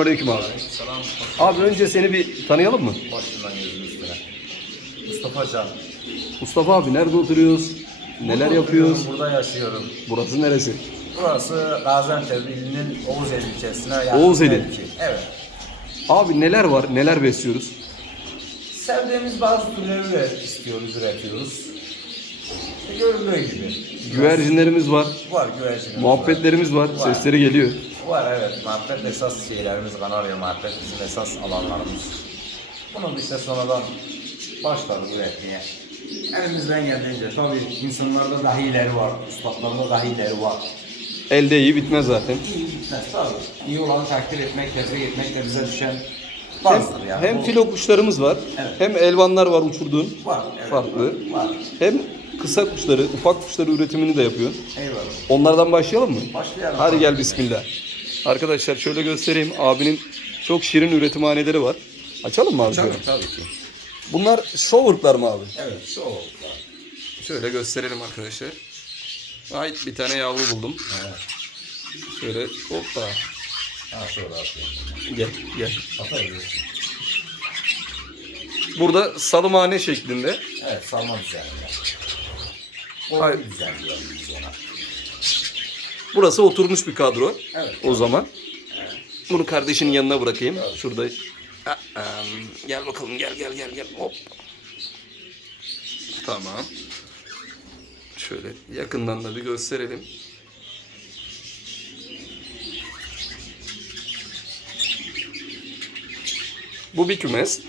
Selamünaleyküm abi. Selam. Abi önce seni bir tanıyalım mı? Başından üstüne. Mustafa Can. Mustafa abi nerede oturuyoruz? Neler Burada yapıyoruz? Burada yaşıyorum. Burası neresi? Burası Gaziantep ilinin Oğuzeli ilçesine yakın Oğuzeli. Evet. Abi neler var? Neler besliyoruz? Sevdiğimiz bazı türleri istiyoruz, üretiyoruz. Görüldüğü gibi. Güvercinlerimiz var. Var güvercinimiz Muhabbetlerimiz var. Var. Sesleri geliyor. Var evet. Muhabbet esas şeylerimiz Kanarya muhabbet bizim esas alanlarımız. Bunu işte sonradan başladık üretmeye. Elimizden geldiğince tabii insanlarda daha ileri var, üstadlarda daha ileri var. Elde iyi bitmez zaten. İyi gitmez tabii. İyi olanı takdir etmek, tebrik etmek de bize düşen Hem, farzdır yani. hem Bu- filo kuşlarımız var. Evet. Hem elvanlar var uçurduğun. var, evet, farklı. Var. var. Hem kısa kuşları, ufak kuşları üretimini de yapıyor. Eyvallah. Onlardan başlayalım mı? Başlayalım. Hadi gel bismillah. Arkadaşlar şöyle göstereyim. Abinin çok şirin üretimhaneleri var. Açalım mı abi? Şöyle? tabii ki. Bunlar showwork'lar mı abi? Evet, oldu. Şöyle gösterelim arkadaşlar. Ait bir tane yavru buldum. Evet. Şöyle hoppa. Ha şöyle atıyorum. Gel gel. Atarız. Burada salımhane şeklinde. Evet, salma düzenli. Hayır. O düzenli. Burası oturmuş bir kadro. Evet. O zaman. Bunu kardeşinin yanına bırakayım. Şurada. Ahem. Gel bakalım gel gel gel gel. Hop. Tamam. Şöyle yakından da bir gösterelim. Bu bir kümes.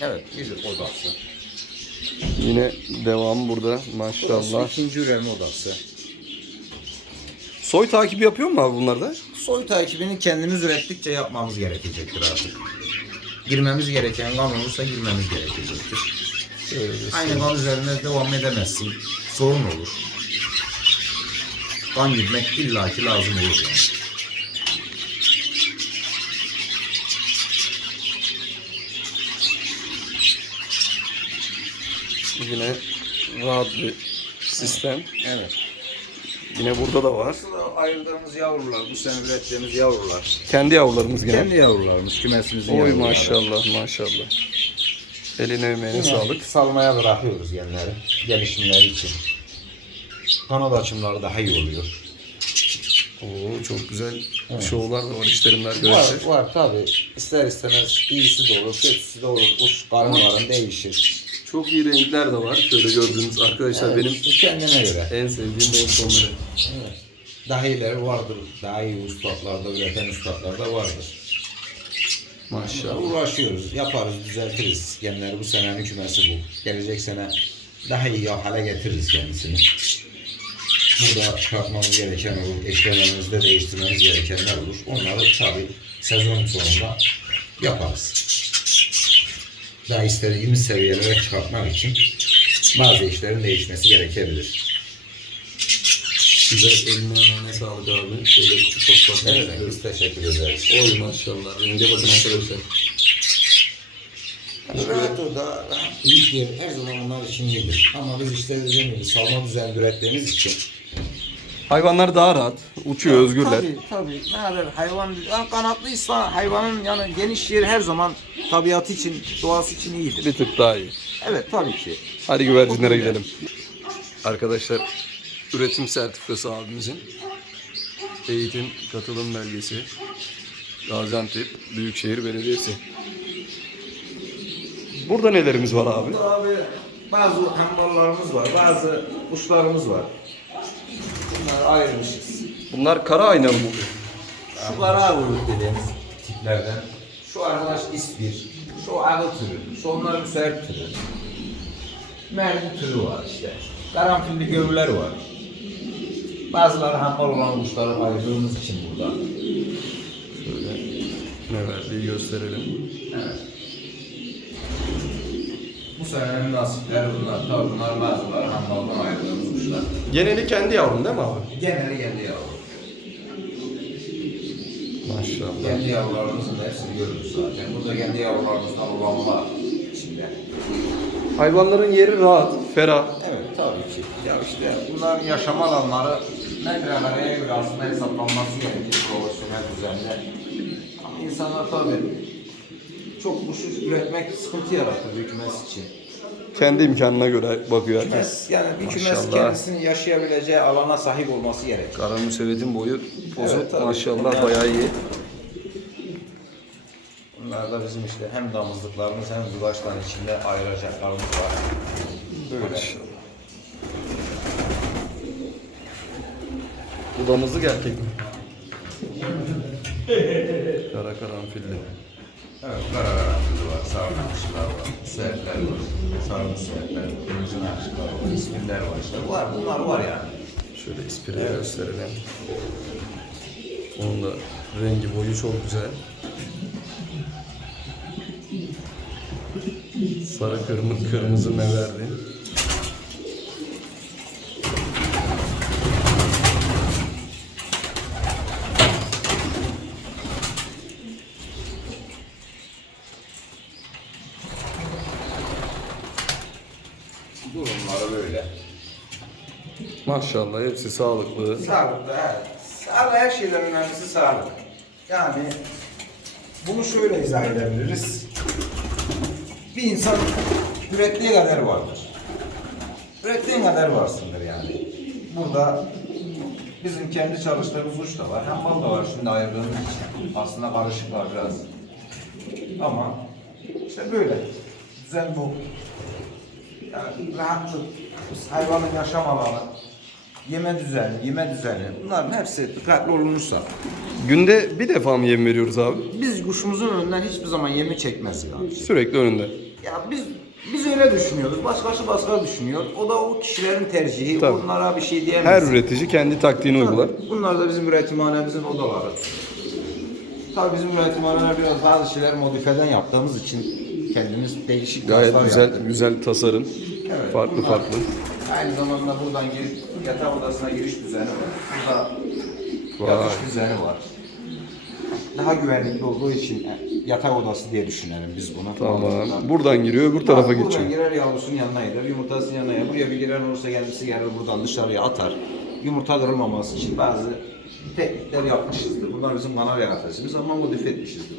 Evet, bir odası. Yine devam burada Burası maşallah. ikinci üreme odası. Soy takibi yapıyor mu abi bunlarda? Soy takibini kendimiz ürettikçe yapmamız gerekecektir artık. Girmemiz gereken kan olursa girmemiz gerekecektir. Aynı kan üzerine devam edemezsin. Sorun olur. Kan girmek illaki lazım olur yani. Yine rahat bir sistem. Evet. Yine burada da var. Ayırdığımız yavrular, bu sene ürettiğimiz yavrular. Kendi yavrularımız gene. Kendi yavrularımız, kümesimizin Oy yavruları. maşallah maşallah. Eline emeğine sağlık. Salmaya bırakıyoruz genleri, gelişimleri için. Kanat açımları daha iyi oluyor. Oo çok güzel şovlar da var işlerinde Var, arkadaşlar. var tabi. İster istemez iyisi de olur, kötüsü de olur. Kuş karınların değişir. Çok iyi renkler de var. Şöyle gördüğünüz arkadaşlar Evet, benim kendine göre. en sevdiğim renk tonları. Evet. Daha iyileri vardır. Daha iyi ustalarda, üreten ustalarda vardır. Maşallah. Uğraşıyoruz, yaparız, düzeltiriz. Genleri bu senenin kümesi bu. Gelecek sene daha iyi hale getiririz kendisini. Burada çıkartmamız gereken olur, eşlememizde değiştirmemiz gerekenler olur. Onları tabii sezon sonunda yaparız. Daha istediğimiz seviyelere çıkartmak için bazı işlerin değişmesi gerekebilir. Güzel eline emeğine sağlık abi. Şöyle küçük ufak Evet, biz teşekkür ederiz. Oy maşallah. Renge bakın arkadaşlar. Rahat o da rahat büyük yer her zaman onlar için iyidir. Ama biz işte dediğim gibi salma düzenli ürettiğimiz için. Hayvanlar daha rahat. Uçuyor özgürler. Tabii tabii. Ne haber hayvan yani kanatlıysa hayvanın yani geniş yer her zaman tabiatı için, doğası için iyidir. Bir tık daha iyi. Evet tabii ki. Hadi güvercinlere gidelim. Arkadaşlar üretim sertifikası abimizin. Eğitim katılım belgesi. Gaziantep Büyükşehir Belediyesi. Burada nelerimiz var abi? Burada abi bazı hamballarımız var, bazı kuşlarımız var. Bunları ayırmışız. Bunlar kara ayna mı? Şu kara vuruk dediğimiz tiplerden. Şu arkadaş ispir, şu ağıl türü, şu onlar müsait türü. Mermi türü var işte. Karanfilli gövler var. Bazıları hambal olan kuşları ayırdığımız için burada. Şöyle ne verdiği gösterelim. Evet. Bu senenin nasipleri bunlar. Tabii bunlar bazıları hambaldan ayrıldığımız kuşlar. Geneli kendi yavrum değil mi abi? Geneli kendi yavru. Maşallah. Kendi yavrularımızın da hepsini görürüz zaten. Burada kendi yavrularımızdan olan var içinde. Hayvanların yeri rahat, ferah. Evet tabii ki. Ya işte bunların yaşam alanları metrekareye göre aslında hesaplanması gerekir profesyonel düzenle. Ama insanlar tabii çok kuş üretmek sıkıntı yaratır bir kümes için. Kendi imkanına göre bakıyor herkes. Kümes, yani bir kümes Maşallah. kendisinin yaşayabileceği alana sahip olması gerekir. Kara müsevedin boyu pozu Evet, tabii. maşallah bayağı iyi. Bunlar da bizim işte hem damızlıklarımız hem zubaşların içinde ayıracaklarımız var. Böyle. Bu damızlık erkek mi? Kara karanfilli. Evet, kara nakışlı var, sarı nakışlar var, süetler var, sarı süetler, kırmızı nakışlar var, isimler var işte. Var, bunlar var yani. Şöyle ispiri gösterelim. Onun da rengi boyu çok güzel. Sarı kırmızı kırmızı meverdi. Durumları böyle. Maşallah hepsi sağlıklı. Sağlıklı, evet. Sağlık, her şeyden önemlisi sağlık. Yani bunu şöyle izah edebiliriz. Bir insan ürettiği kadar vardır. Ürettiğin kadar varsındır yani. Burada bizim kendi çalıştığımız uç da var. Hem bal da var şimdi ayırdığımız için. Aslında karışık var biraz. Ama işte böyle. Düzen bu. Yani rahatlık, hayvanın yaşam alanı, yeme düzeni, yeme düzeni bunların hepsi dikkatli olunursa Günde bir defa mı yem veriyoruz abi? biz kuşumuzun önünden hiçbir zaman yemi çekmezdik abi. Sürekli önünde. Ya biz biz öyle düşünüyoruz. Başkası başka düşünüyor. O da o kişilerin tercihi. Tabii. Onlara bir şey Her diyemeyiz. üretici kendi taktiğini uygular. Bunlar da bizim üretimhanemizin odaları. Tabii bizim üretimhaneler biraz bazı şeyler modifeden yaptığımız için kendimiz değişik Gayet güzel, yaptık. güzel tasarım. Evet, farklı bunlar- farklı. Aynı zamanda buradan girip yatak odasına giriş düzeni var. Burada Vay. yatış düzeni var. Daha güvenlikli olduğu için e, yatak odası diye düşünelim biz bunu. Tamam. Buradan giriyor, öbür tarafa Buradan geçiyor. girer yavrusunun yanına gider, yumurtasının yanına gider. Buraya bir giren olursa kendisi gelir buradan dışarıya atar. Yumurta kırılmaması için bazı teknikler yapmışızdır. Bunlar bizim kanal kafesimiz ama modifiye etmişizdir.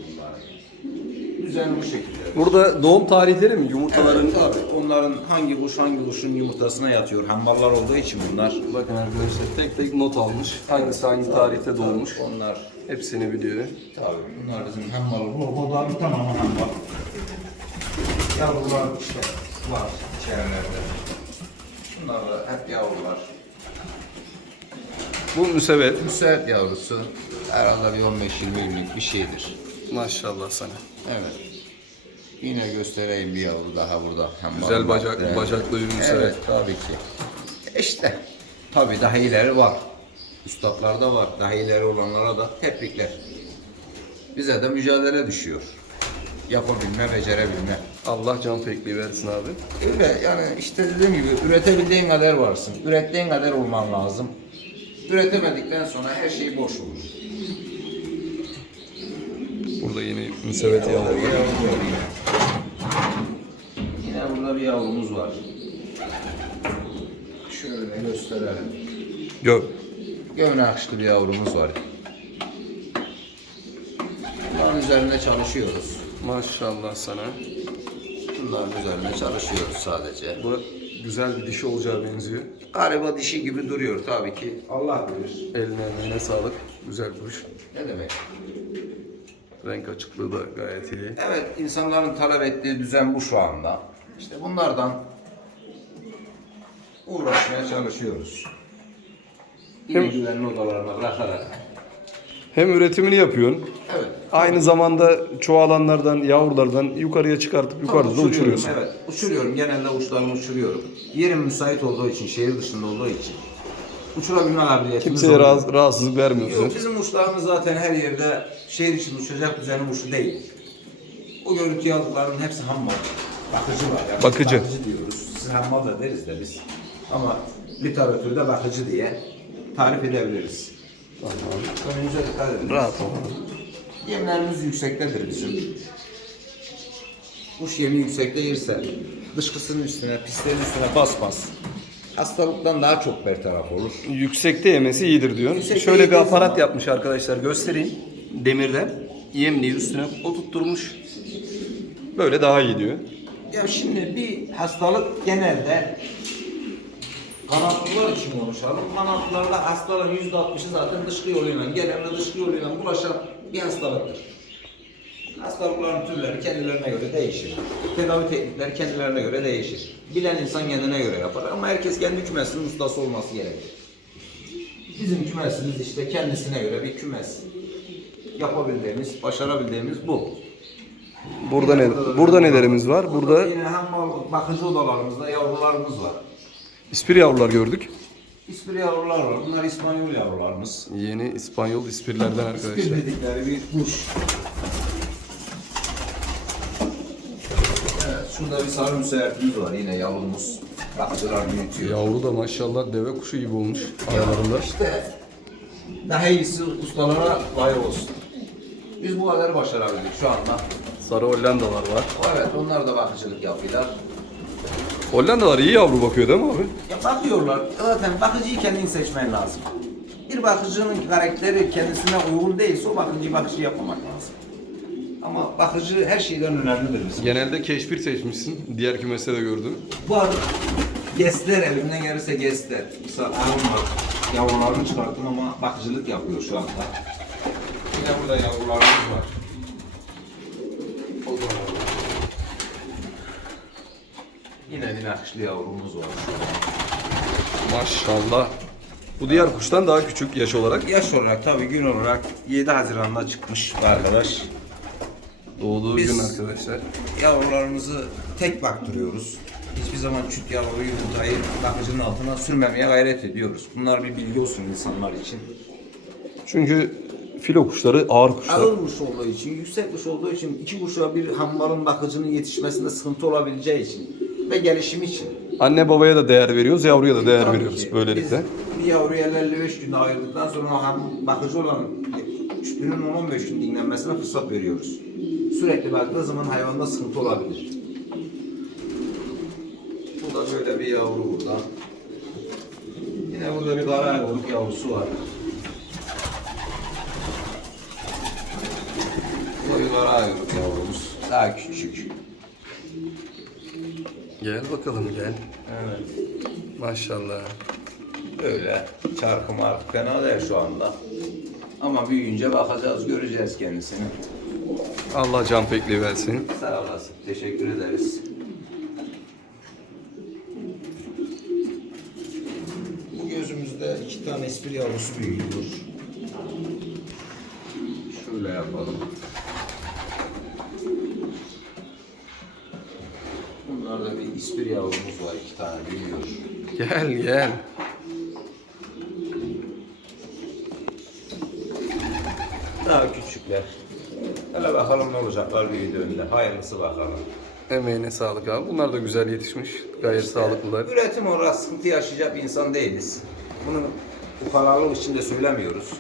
Düzen bu şekilde. Burada doğum tarihleri mi? Yumurtaların Evet, tabii. Onların hangi kuş hangi kuşun yumurtasına yatıyor. Hamballar olduğu için bunlar. Bakın arkadaşlar tek tek not almış. Hangisi hangi tarihte doğmuş. Onlar Hepsini biliyor. tabii bunlar bizim hambalı. Bu odaların tamamı hambal. Yavrular işte var içerilerde. Bunlar da hep yavrular. Bu müsevet. Müsait yavrusu herhalde bir 15-20 günlük bir şeydir. Maşallah sana. Evet. Yine göstereyim bir yavru daha burada. Hambal Güzel bacak, Evet. bacaklı müsevet. Evet tabii ki. İşte tabii daha ileri var. Üstadlarda var. Daha ileri olanlara da tebrikler. Bize de mücadele düşüyor. Yapabilme, becerebilme. Allah can pekliği versin abi. Öyle yani işte dediğim gibi üretebildiğin kadar varsın. Ürettiğin kadar olman lazım. Üretemedikten sonra her şey boş olur. Burada yine müsevet Burada burada bir yavrumuz var. Şöyle gösterelim. Gör. Gövne akışlı bir yavrumuz var. Bunların üzerinde çalışıyoruz. Maşallah sana. Bunların üzerinde çalışıyoruz sadece. Bu güzel bir dişi olacağı benziyor. Galiba dişi gibi duruyor tabii ki. Allah bilir. Eline emeğine sağlık. Güzel kuş. Ne demek? Renk açıklığı da gayet iyi. Evet, insanların talep ettiği düzen bu şu anda. İşte bunlardan uğraşmaya çalışıyoruz. Yine güvenli odalarına bırakarak. Hem üretimini yapıyorsun. Evet. Aynı zamanda çoğalanlardan, yavrulardan yukarıya çıkartıp yukarıda da Uçuruyorum, uçuruyorsun. Evet, uçuruyorum. Genelde uçlarımı uçuruyorum. Yerim müsait olduğu için, şehir dışında olduğu için. Uçurabilme kabiliyetimiz Kimseye oluyor. rahatsız, rahatsızlık vermiyorsun. Yok, bizim uçlarımız zaten her yerde şehir için uçacak düzenin uçu değil. O görüntü aldıklarının hepsi hammal. Bakıcı var. Yani Bakıcı. Bakıcı diyoruz. Siz hammal da deriz de biz. Ama literatürde bakıcı diye tarif edebiliriz. Tamam. Önümüze dikkat edin. Rahat ol. Yemlerimiz yüksektedir bizim. Kuş yemi yüksekte yerse dışkısının üstüne, pislerin üstüne basmaz. Hastalıktan daha çok bertaraf olur. Yüksekte yemesi iyidir diyorsun. Yüksekte Şöyle bir yediği aparat zaman- yapmış arkadaşlar göstereyim. Demirden. yemliği üstüne oturtturmuş. Böyle daha iyi diyor. Ya şimdi bir hastalık genelde kanatlılar için konuşalım. Kanatlılarda hastalığın yüzde altmışı zaten dışkı yoluyla, genelde dışkı yoluyla bulaşan bir hastalıktır. Hastalıkların türleri kendilerine göre değişir. Tedavi teknikleri kendilerine göre değişir. Bilen insan kendine göre yapar ama herkes kendi kümesinin ustası olması gerekir. Bizim kümesimiz işte kendisine göre bir kümes. Yapabildiğimiz, başarabildiğimiz bu. Burada ne burada nelerimiz var? Burada yine hem bakıcı odalarımızda yavrularımız var. ispir yavrular gördük. İspir yavrular var. Bunlar İspanyol yavrularımız. Yeni İspanyol ispirlerden İspir arkadaşlar. dedikleri bir kuş. Evet, şurada bir sarı müseertimiz var yine yavrumuz. Bakıcılar büyütüyor. Yavru da maşallah deve kuşu gibi olmuş aralarında. İşte daha iyisi ustalara layık olsun. Biz bu kadar başarabildik şu anda. Sarı Hollandalar var. Evet onlar da bakıcılık yapıyorlar. Hollandalar iyi yavru bakıyor değil mi abi? Ya bakıyorlar. Zaten bakıcıyı kendin seçmen lazım. Bir bakıcının karakteri kendisine uygun değilse o bakıcıyı bakıcı yapmamak lazım. Ama bakıcı her şeyden önemlidir bizim. Genelde keşfir seçmişsin. Diğer kümeste de gördüm. Bu arada gestler elimden gelirse gestler. Mesela var. Yavrularını çıkarttım ama bakıcılık yapıyor şu anda. Yine burada yavrularımız var. Yine bir nakışlı yavrumuz var. Maşallah. Bu diğer kuştan daha küçük yaş olarak. Yaş olarak tabii gün olarak 7 Haziran'da çıkmış bu arkadaş. Doğduğu Biz- gün arkadaşlar. Yavrularımızı tek baktırıyoruz. Hiçbir zaman çüt yavru yumurtayı bakıcının altına sürmemeye gayret ediyoruz. Bunlar bir bilgi olsun insanlar için. Çünkü filo kuşları ağır kuşlar. Ağır kuş olduğu için, yüksek kuş olduğu için iki kuşa bir hambalın bakıcının yetişmesinde sıkıntı olabileceği için ve gelişimi için. Anne babaya da değer veriyoruz, yavruya da değer Tabii veriyoruz ki böylelikle. Biz bir yavruya 55 günde ayırdıktan sonra o hem bakıcı olan çütünün 10-15 gün dinlenmesine fırsat veriyoruz. Sürekli baktığı zaman hayvanda sıkıntı olabilir. Bu da böyle bir yavru burada. Yine burada bir kara yavrusu var. Bu da bir kara ayakkabılık yavrumuz. Daha küçük. Gel bakalım gel. Evet. Maşallah. Böyle çarkı markı fena değil şu anda. Ama büyüyünce bakacağız, göreceğiz kendisini. Allah can pekliği versin. Sağ olasın, teşekkür ederiz. Bu gözümüzde iki tane espri yavrusu büyüyor. Şöyle yapalım. İspir yavrumuz var, iki tane büyüyor. Gel gel. Daha küçükler. Hele bakalım ne olacaklar büyüdüğünde. Hayırlısı bakalım. Emeğine sağlık abi. Bunlar da güzel yetişmiş. Gayet sağlıklılar. Üretim olarak sıkıntı yaşayacak bir insan değiliz. Bunu bu kararlılık içinde söylemiyoruz.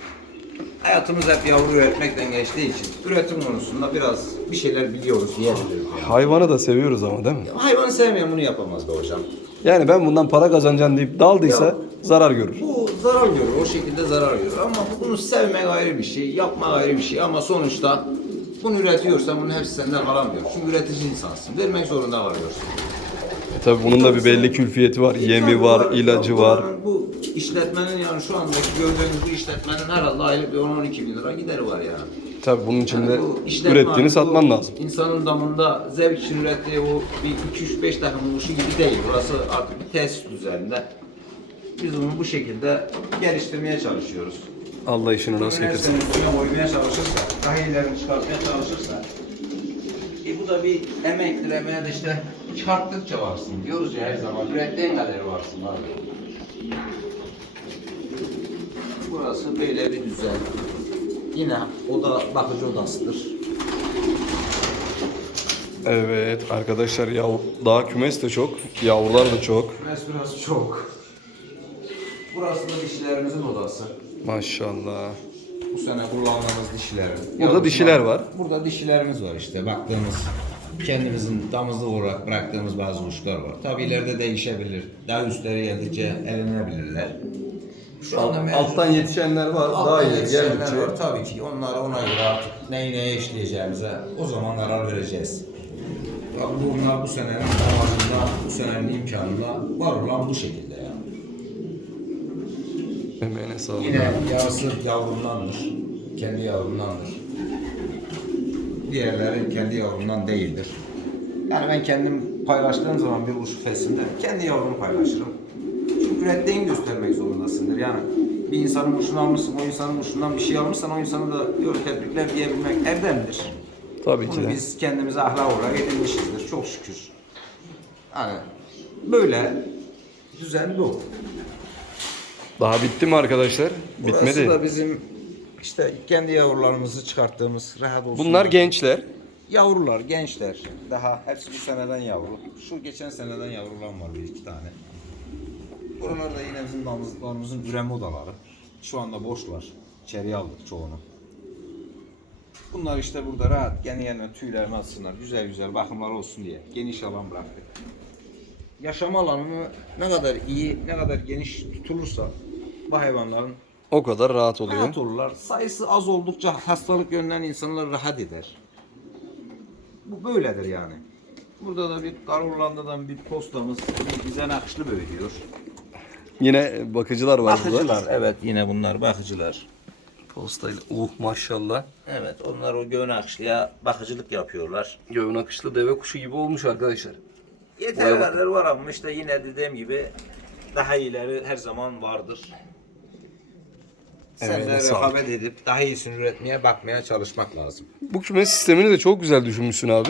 Hayatımız hep yavru üretmekten geçtiği için üretim konusunda biraz bir şeyler biliyoruz diyebiliriz. Yani. Hayvanı da seviyoruz ama değil mi? Hayvanı sevmeyen bunu yapamaz be hocam. Yani ben bundan para kazanacağım deyip daldıysa Yok. zarar görür. Bu zarar görür, o şekilde zarar görür. Ama bunu sevmek ayrı bir şey, yapmak ayrı bir şey. Ama sonuçta bunu üretiyorsan bunun hepsi senden kalamıyor. Çünkü üretici insansın. Vermek zorunda kalıyorsun. E tabi bunun da bir belli külfiyeti var. Yemi var, ilacı var. Bu işletmenin yani şu andaki gördüğünüz bu işletmenin herhalde aylık bir 10-12 bin lira gideri var yani. Tabi bunun içinde Yani bu işletme ürettiğini artık satman bu lazım. İnsanın damında zevk için ürettiği o bir 2-3-5 takım kuşu gibi değil. Burası artık bir tesis düzeninde. Biz bunu bu şekilde geliştirmeye çalışıyoruz. Allah işini rast getirsin. üstüne koymaya çalışırsa, daha iyilerini çıkartmaya çalışırsa. E bu da bir emektir, emeğe de işte çıkarttıkça varsın. Diyoruz ya her zaman, ürettiğin kadar varsın abi. Burası böyle bir düzen. Yine oda bakıcı odasıdır. Evet arkadaşlar yav daha kümes de çok, yavrular da çok. Kümes biraz çok. Burası da dişilerimizin odası. Maşallah. Bu sene kullandığımız dişilerin. Burada dişiler var. Burada dişilerimiz var işte baktığımız kendimizin damızlık olarak bıraktığımız bazı kuşlar var. Tabi ileride değişebilir. Daha üstleri geldikçe elenebilirler. Şu anda mevcut. Alttan yetişenler var. Alttan daha iyi yetişenler geldikçe. var tabii ki. Onları ona göre artık neyi neye işleyeceğimize o zaman karar vereceğiz. Bak bunlar bu senenin amacında, bu senenin imkanında var olan bu şekilde yani. Emeğine sağlık. Yine yarısı yavrumdandır. Kendi yavrumdandır. Diğerleri kendi yavrumdan değildir. Yani ben kendim paylaştığım zaman bir uçuk fesinde kendi yavrumu paylaşırım. Çünkü ürettiğini göstermek zorundasındır. Yani bir insanın uçunu almışsın, o insanın uçundan bir şey almışsan o insanı da yol tebrikler diyebilmek erdemdir. Tabii ki Bunu de. biz kendimize ahlak olarak edinmişizdir. Çok şükür. Yani böyle düzen bu. Daha bitti mi arkadaşlar? Burası Bitmedi. da bizim işte kendi yavrularımızı çıkarttığımız rahat olsun. Bunlar gençler. Yavrular, gençler. Daha hepsi bu seneden yavru. Şu geçen seneden yavrular var bir iki tane. Buralar da yine bizim damızlıklarımızın üreme odaları. Şu anda boşlar. İçeriye aldık çoğunu. Bunlar işte burada rahat kendi yerine tüylerini atsınlar. Güzel güzel bakımlar olsun diye geniş alan bıraktık. Yaşam alanını ne kadar iyi, ne kadar geniş tutulursa bu hayvanların O kadar rahat oluyor. rahat olurlar. Sayısı az oldukça hastalık yönünden insanlar rahat eder. Bu böyledir yani. Burada da bir Karollanda'dan bir postamız bize nakışlı bölüyor. Yine bakıcılar var burada. Bakıcılar evet yine bunlar bakıcılar. Postayla. Uh maşallah. Evet onlar o göğün akışlıya bakıcılık yapıyorlar. Göğün akışlı deve kuşu gibi olmuş arkadaşlar. Yeterliler var ama işte yine dediğim gibi daha iyileri her zaman vardır. Sen Emeğine de sağlık. rekabet edip daha iyisini üretmeye bakmaya çalışmak lazım. Bu kümes sistemini de çok güzel düşünmüşsün abi.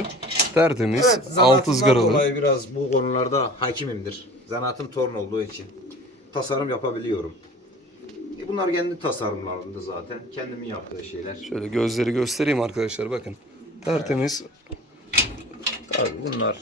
Tertemiz. Evet, alt zanaatımdan ızgaralı. dolayı biraz bu konularda hakimimdir. Zanaatım torun olduğu için tasarım yapabiliyorum. E bunlar kendi tasarımlarımdı zaten. Kendimin yaptığı şeyler. Şöyle gözleri göstereyim arkadaşlar bakın. Tertemiz Tabii bunlar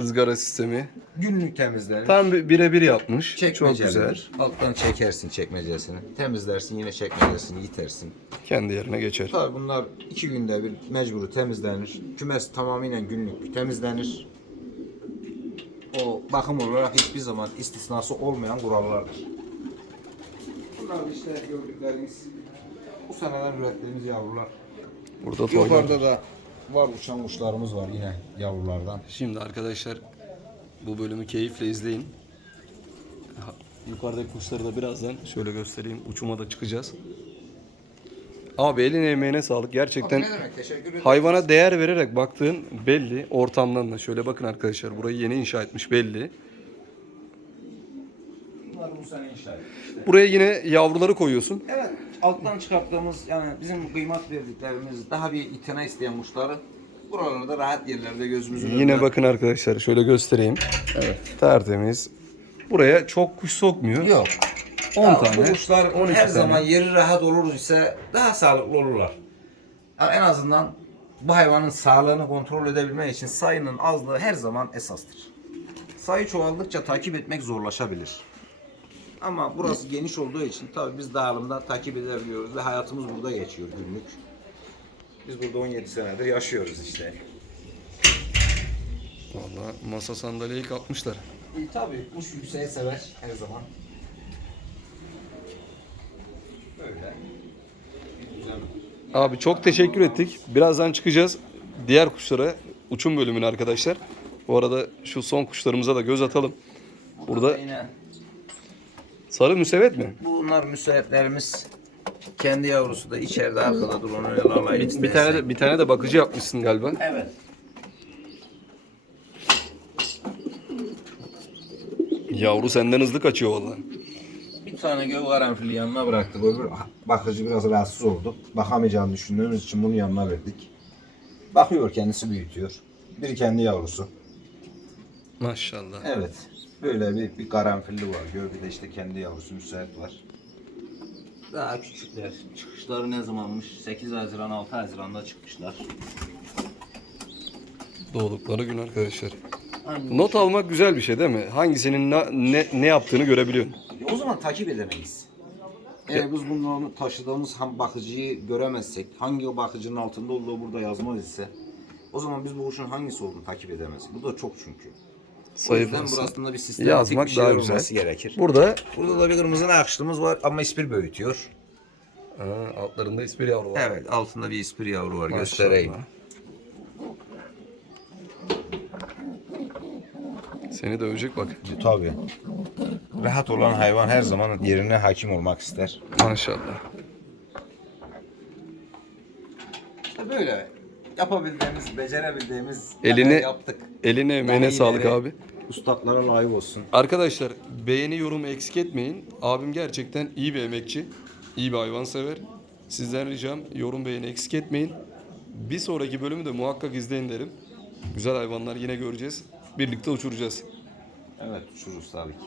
ızgara sistemi. günlük temizlenir. Tam bir- birebir yapmış. Çok güzel. Alttan çekersin çekmecesini. Temizlersin yine çekmecesini yitersin. Kendi yerine geçer. Tabii bunlar iki günde bir mecburu temizlenir. Kümes tamamıyla günlük temizlenir. O bakım olarak hiçbir zaman istisnası olmayan kurallardır. Bunlar da işte gördüklerimiz bu seneden ürettiğimiz yavrular. Burada toylar. Yukarıda da var uçan kuşlarımız var yine yavrulardan. Şimdi arkadaşlar bu bölümü keyifle izleyin. Yukarıdaki kuşları da birazdan şöyle göstereyim. Uçuma da çıkacağız. Abi eline emeğine sağlık. Gerçekten Ne demek teşekkür ederim. hayvana değer vererek baktığın belli. Ortamdan da şöyle bakın arkadaşlar. Burayı yeni inşa etmiş belli. Bunlar bu sene inşa işte. Buraya yine yavruları koyuyorsun. Evet, alttan çıkarttığımız yani bizim kıymat verdiklerimiz daha bir itina isteyen kuşları buralarda rahat yerlerde gözümüzün Yine önünde- bakın arkadaşlar şöyle göstereyim. Evet. Tertemiz. Buraya çok kuş sokmuyor. Yok. 10 Ya, tane. Bu kuşlar 12 her tane. zaman yeri rahat olur ise daha sağlıklı olurlar. Yani en azından bu hayvanın sağlığını kontrol edebilmek için sayının azlığı her zaman esastır. Sayı çoğaldıkça takip etmek zorlaşabilir. Ama burası geniş olduğu için tabii biz dağılımda takip edebiliyoruz ve hayatımız burada geçiyor günlük. Biz burada 17 senedir yaşıyoruz işte. Vallahi masa sandalyeyi kapmışlar. E, tabii kuş yükseği sever her zaman. Böyle. Abi çok teşekkür ettik. Birazdan çıkacağız. Diğer kuşlara uçum bölümüne arkadaşlar. Bu arada şu son kuşlarımıza da göz atalım. Burada yine sarı müsevet mi? bunlar müsaitlerimiz kendi yavrusu da içeride arkada dur onu öyle alayım Bir tane de bir tane de bakıcı yapmışsın galiba. Evet. Yavru senden hızlı kaçıyor vallahi. Bir tane göv karanfili yanına bıraktık. Öbür bakıcı biraz rahatsız oldu. Bakamayacağını düşündüğümüz için bunu yanına verdik. Bakıyor kendisi büyütüyor. Biri kendi yavrusu. Maşallah. Evet. Böyle bir, bir karanfilli var. Gör bir de işte kendi yavrusu müsait var. Daha küçükler. Çıkışları ne zamanmış? 8 Haziran 6 Haziran'da çıkmışlar. Doğdukları gün arkadaşlar. Not almak güzel bir şey değil mi? Hangisinin na- ne, ne yaptığını görebiliyorsun. E, O zaman takip edemeyiz. Eğer biz bunu taşıdığımız ham bakıcıyı göremezsek, hangi o bakıcının altında olduğu burada yazmaz ise, o zaman biz bu kuşun hangisi olduğunu takip edemeyiz. Bu da çok çünkü. O yüzden burasında bir sistematik Yazmak bir şeyler daha güzel. olması gerekir. Burada Burada da bir kırmızı nakışlımız var ama ispir büyütüyor. ha, altlarında ispir yavru var. Evet altında bir ispir yavru var Maşallah. göstereyim. Seni dövecek bak. Tabii. Rahat olan hayvan her zaman yerine hakim olmak ister. Maşallah. İşte böyle yapabildiğimiz, becerebildiğimiz Eline- yaptık. Eline emeğine sağlık abi. Ustalara layık olsun. Arkadaşlar beğeni yorumu eksik etmeyin. Abim gerçekten iyi bir emekçi. iyi bir hayvan sever. Sizden ricam yorum beğeni eksik etmeyin. Bir sonraki bölümü de muhakkak izleyin derim. Güzel hayvanlar yine göreceğiz. Birlikte uçuracağız. Evet uçururuz tabii ki.